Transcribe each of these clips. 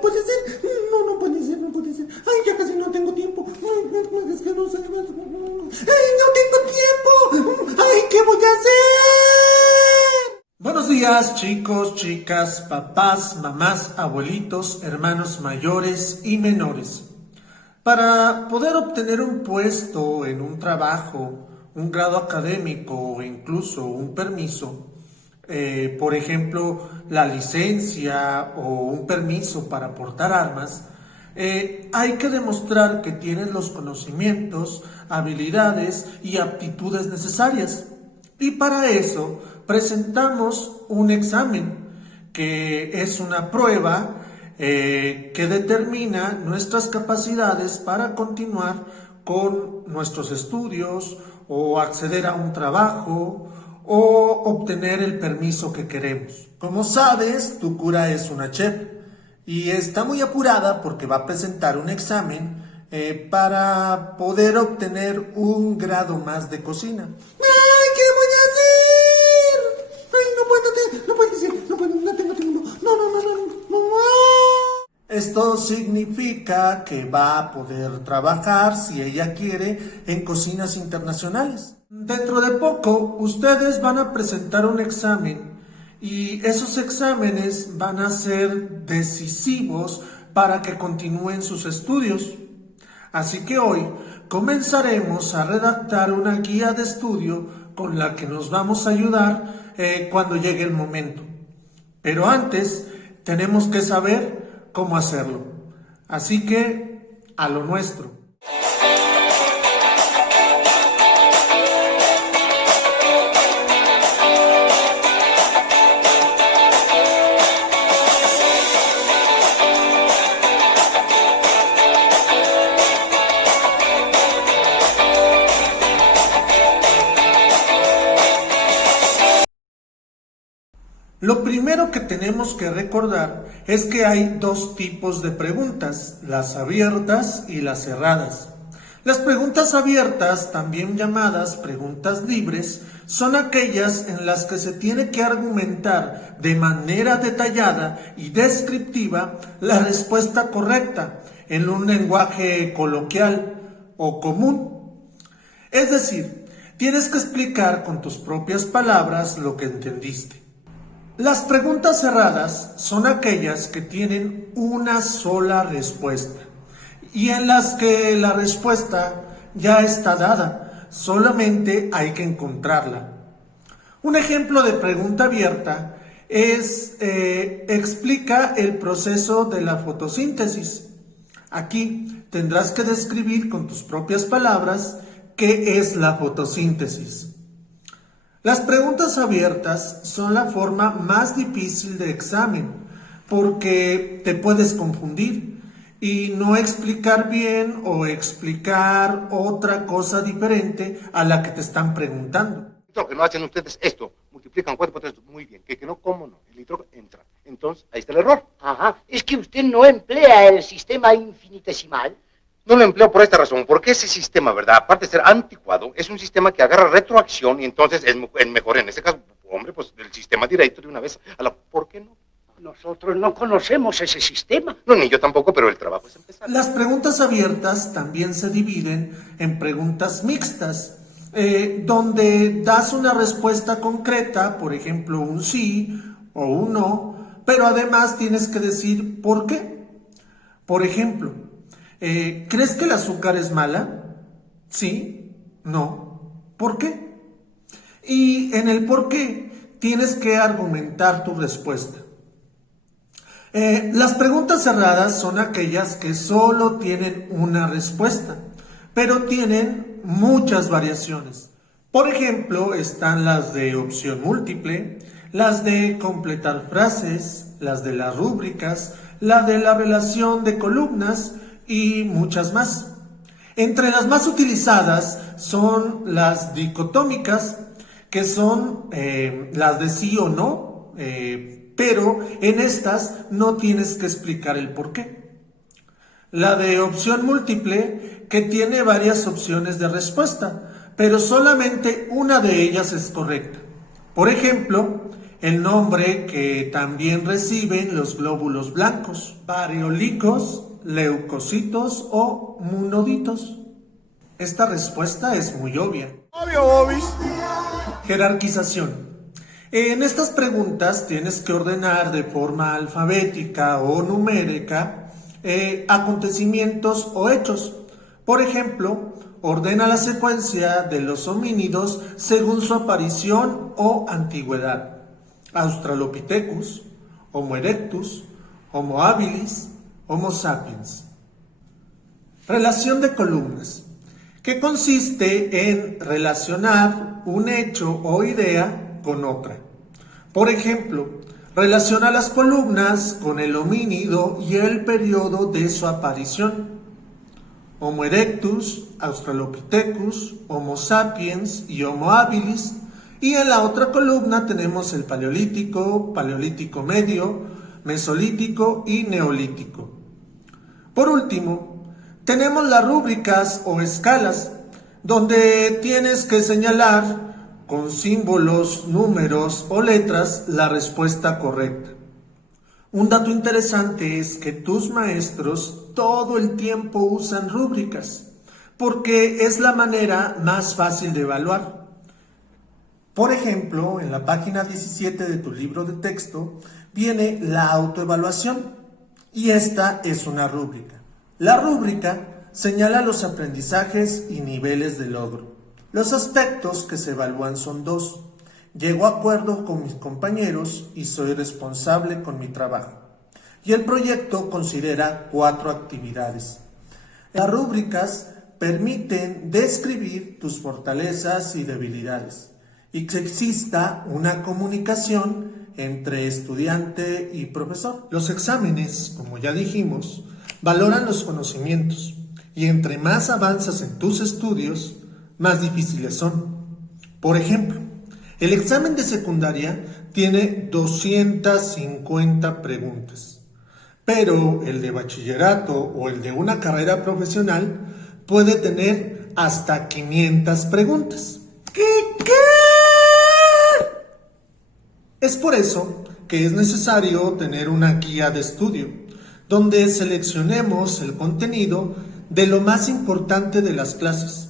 no puede ser. No puede ser, no puede ser. Ay, ya casi no tengo tiempo. Ay, es que no sé. Ay, no tengo tiempo. Ay, ¿qué voy a hacer? Buenos días, chicos, chicas, papás, mamás, abuelitos, hermanos mayores y menores. Para poder obtener un puesto en un trabajo, un grado académico o incluso un permiso, por ejemplo, la licencia o un permiso para portar armas, hay que demostrar que tienes los conocimientos, habilidades y aptitudes necesarias. Y para eso presentamos un examen, que es una prueba que determina nuestras capacidades para continuar con nuestros estudios o acceder a un trabajo o obtener el permiso que queremos. Como sabes, tu cura es una chef y está muy apurada porque va a presentar un examen para poder obtener un grado más de cocina. Ay, ¿qué voy a hacer? Ay, no puede ser, no tengo tiempo. No. Esto significa que va a poder trabajar, si ella quiere, en cocinas internacionales. Dentro de poco, ustedes van a presentar un examen y esos exámenes van a ser decisivos para que continúen sus estudios. Así que hoy comenzaremos a redactar una guía de estudio con la que nos vamos a ayudar cuando llegue el momento. Pero antes tenemos que saber cómo hacerlo. Así que, a lo nuestro. Lo primero que tenemos que recordar es que hay dos tipos de preguntas, las abiertas y las cerradas. Las preguntas abiertas, también llamadas preguntas libres, son aquellas en las que se tiene que argumentar de manera detallada y descriptiva la respuesta correcta en un lenguaje coloquial o común. Es decir, tienes que explicar con tus propias palabras lo que entendiste. Las preguntas cerradas son aquellas que tienen una sola respuesta y en las que la respuesta ya está dada, solamente hay que encontrarla. Un ejemplo de pregunta abierta es explica el proceso de la fotosíntesis. Aquí tendrás que describir con tus propias palabras qué es la fotosíntesis. Las preguntas abiertas son la forma más difícil de examen porque te puedes confundir y no explicar bien o explicar otra cosa diferente a la que te están preguntando. Lo que no hacen ustedes esto, multiplican 4 por 3, muy bien, que no, cómo no, el litro entra. Entonces, ahí está el error. Ajá, es que usted no emplea el sistema infinitesimal. No lo empleo por esta razón, porque ese sistema, ¿verdad? Aparte de ser anticuado, es un sistema que agarra retroacción y entonces es mejor en ese caso, hombre, pues el sistema directo de una vez. ¿Por qué no? Nosotros no conocemos ese sistema. No, ni yo tampoco, pero el trabajo es empezar. Las preguntas abiertas también se dividen en preguntas mixtas, donde das una respuesta concreta, por ejemplo, un sí o un no, pero además tienes que decir por qué. Por ejemplo, ¿crees que el azúcar es mala? ¿Sí? ¿No? ¿Por qué? Y en el por qué tienes que argumentar tu respuesta. Las preguntas cerradas son aquellas que solo tienen una respuesta, pero tienen muchas variaciones. Por ejemplo, están las de opción múltiple, las de completar frases, las de las rúbricas, la de la relación de columnas y muchas más. Entre las más utilizadas son las dicotómicas, que son las de sí o no, pero en estas no tienes que explicar el por qué. La de opción múltiple, que tiene varias opciones de respuesta, pero solamente una de ellas es correcta. Por ejemplo, el nombre que también reciben los glóbulos blancos, variólicos, leucocitos o monoditos. Esta respuesta es muy obvia. Obvio, Bobis. Jerarquización. En estas preguntas tienes que ordenar de forma alfabética o numérica acontecimientos o hechos. Por ejemplo, ordena la secuencia de los homínidos según su aparición o antigüedad. Australopithecus, Homo erectus, Homo habilis, Homo sapiens. Relación de columnas, que consiste en relacionar un hecho o idea con otra. Por ejemplo, relaciona las columnas con el homínido y el periodo de su aparición. Homo erectus, Australopithecus, Homo sapiens y Homo habilis. Y en la otra columna tenemos el Paleolítico, Paleolítico medio, Mesolítico y Neolítico. Por último, tenemos las rúbricas o escalas, donde tienes que señalar con símbolos, números o letras la respuesta correcta. Un dato interesante es que tus maestros todo el tiempo usan rúbricas, porque es la manera más fácil de evaluar. Por ejemplo, en la página 17 de tu libro de texto viene la autoevaluación, y esta es una rúbrica. La rúbrica señala los aprendizajes y niveles de logro. Los aspectos que se evalúan son dos. Llego a acuerdo con mis compañeros y soy responsable con mi trabajo. Y el proyecto considera 4 actividades. Las rúbricas permiten describir tus fortalezas y debilidades y que exista una comunicación entre estudiante y profesor. Los exámenes, como ya dijimos, valoran los conocimientos y entre más avanzas en tus estudios, más difíciles son. Por ejemplo, el examen de secundaria tiene 250 preguntas, pero el de bachillerato o el de una carrera profesional puede tener hasta 500 preguntas. ¿Qué? Es por eso que es necesario tener una guía de estudio, donde seleccionemos el contenido de lo más importante de las clases.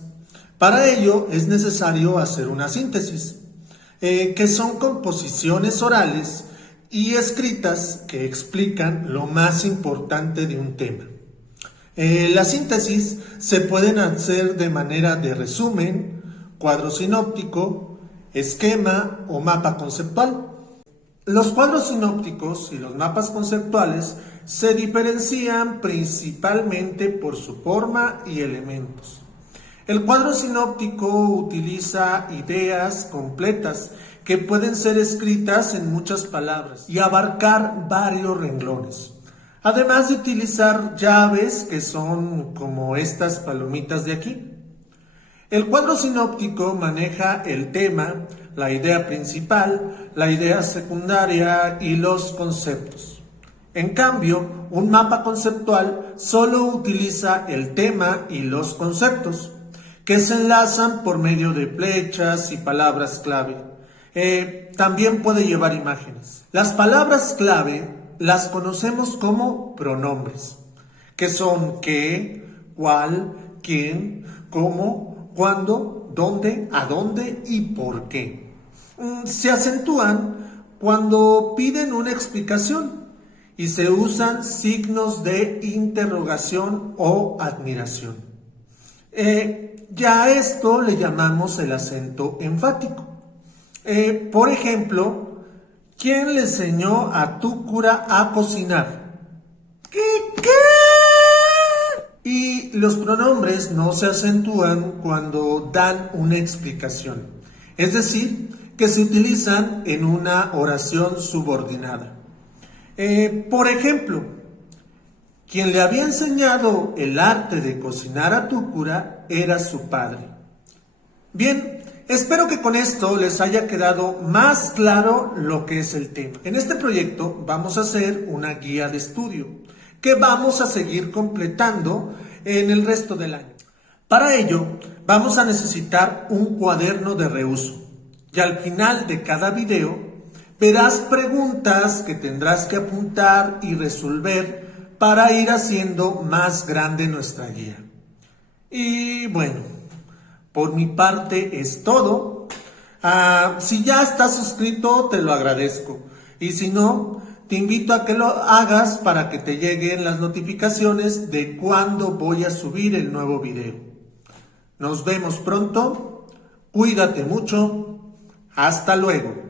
Para ello es necesario hacer una síntesis, que son composiciones orales y escritas que explican lo más importante de un tema. La síntesis se pueden hacer de manera de resumen, cuadro sinóptico, esquema o mapa conceptual. Los cuadros sinópticos y los mapas conceptuales se diferencian principalmente por su forma y elementos. El cuadro sinóptico utiliza ideas completas que pueden ser escritas en muchas palabras y abarcar varios renglones, además de utilizar llaves que son como estas palomitas de aquí. El cuadro sinóptico maneja el tema, la idea principal, la idea secundaria y los conceptos. En cambio, un mapa conceptual solo utiliza el tema y los conceptos, que se enlazan por medio de flechas y palabras clave. También puede llevar imágenes. Las palabras clave las conocemos como pronombres, que son qué, cuál, quién, cómo, cuándo, dónde, a dónde y por qué. Se acentúan cuando piden una explicación y se usan signos de interrogación o admiración. Ya a esto le llamamos el acento enfático. Por ejemplo, ¿quién le enseñó a tu cura a cocinar? ¿Qué? Y los pronombres no se acentúan cuando dan una explicación, es decir, que se utilizan en una oración subordinada. Por ejemplo, quien le había enseñado el arte de cocinar a tu cura era su padre. Bien, espero que con esto les haya quedado más claro lo que es el tema. En este proyecto vamos a hacer una guía de estudio que vamos a seguir completando en el resto del año. Para ello, vamos a necesitar un cuaderno de reuso y al final de cada video Verás preguntas que tendrás que apuntar y resolver para ir haciendo más grande nuestra guía. Y bueno, por mi parte es todo. Si ya estás suscrito, te lo agradezco. Y si no, te invito a que lo hagas para que te lleguen las notificaciones de cuando voy a subir el nuevo video. Nos vemos pronto. Cuídate mucho. Hasta luego.